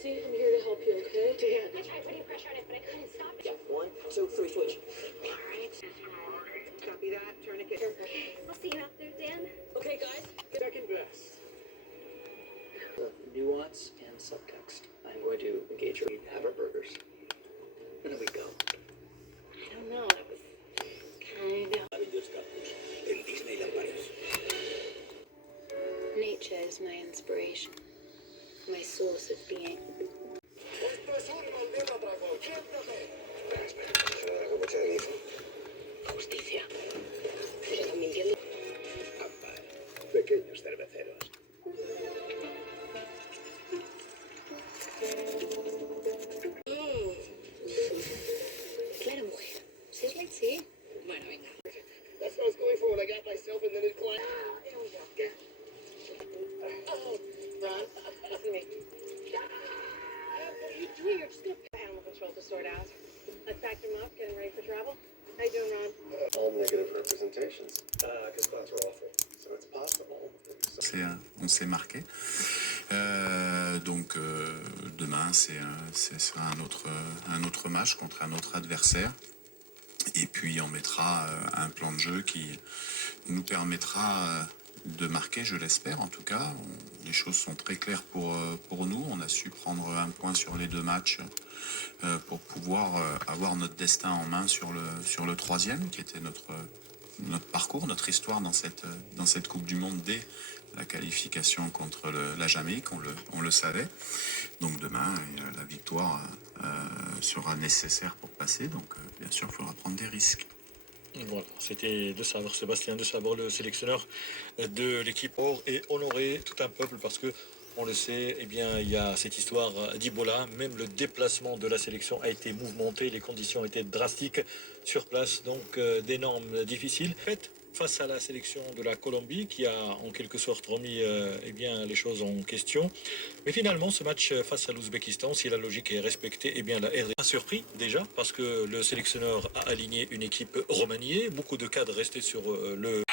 See, I'm here to help you, okay? Dan. I tried putting pressure on it, but I couldn't stop it. Yeah, 1, 2, 3, switch. All right. Copy that. Tourniquet. Careful. I'll see you out there, Dan. Okay, guys. Second best. The nuance and subtext. I'm going to engage you. We have our burgers. And then we go. I don't know. It was kind of... Nature is my inspiration, my source of being. Justicia. Pequeños cerveceros. Claro, mujer. Sí. Bueno, venga. That's what I was going for when I got myself in the new class. There we go. Oh, Ron, listen to me. What are you doing? You're just gonna animal control to sort out. Let's pack them up, get them ready for travel. How you doing, Ron? All negative representations. Because clowns are awful. So it's possible. On s'est marqué. Donc demain, ce sera un autre match contre un autre adversaire. Et puis on mettra un plan de jeu qui nous permettra de marquer, je l'espère en tout cas. Les choses sont très claires pour nous. On a su prendre un point sur les deux matchs pour pouvoir avoir notre destin en main sur le troisième, qui était notre parcours, notre histoire dans cette Coupe du Monde dès la qualification contre la Jamaïque, on le savait. Donc demain, la victoire sera nécessaire pour passer. Donc bien sûr, il faudra prendre des risques. Voilà, c'était de Sabre, Sébastien de Sabre, le sélectionneur de l'équipe Or, et honoré tout un peuple parce que, on le sait, eh bien, il y a cette histoire d'Ebola. Même le déplacement de la sélection a été mouvementé, les conditions étaient drastiques sur place, donc des normes difficiles. Face à la sélection de la Colombie qui a en quelque sorte remis eh bien, les choses en question. Mais finalement, ce match face à l'Ouzbékistan, si la logique est respectée, eh bien, la RDC a surpris déjà parce que le sélectionneur a aligné une équipe remaniée. Beaucoup de cadres restés sur le...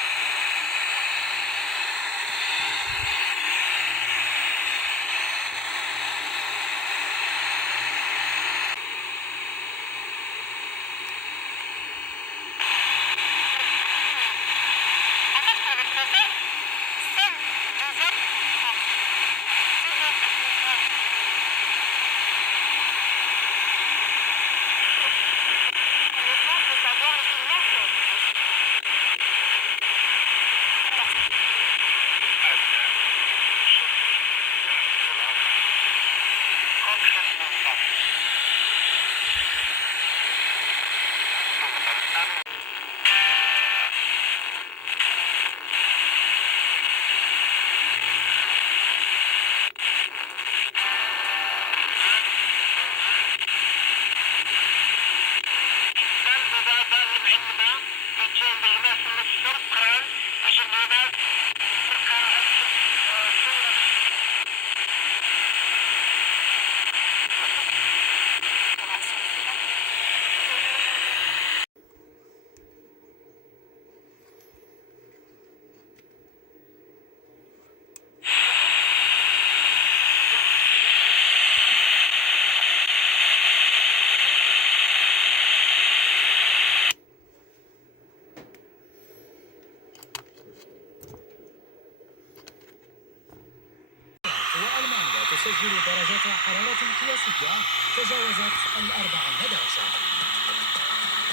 تسجل درجات حرارة قياسية تجاوزت 40 درجة.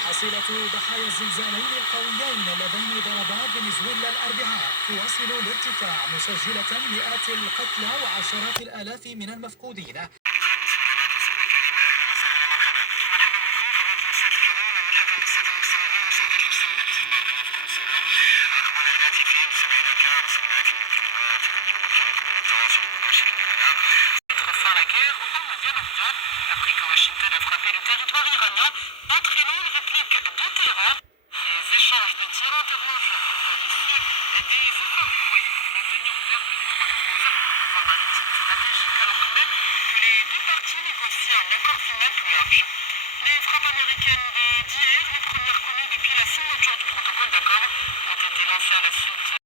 حصيلة ضحايا الزلزالين القويين اللذين ضربا فنزويلا الأربعاء تواصل الارتفاع مسجلة مئات القتلى وعشرات الآلاف من المفقودين. Après que Washington a frappé le territoire iranien, entraînant une réplique de Téhéran. Les échanges de tirs interrompus entre l'issue des efforts pour maintenir ouvert le détroit de Hormuz, voie maritime stratégique, alors que même que les deux parties négocient un accord final plus large. Les frappes américaines d'hier, les premières connues depuis la signature du protocole d'accord, ont été lancées à la suite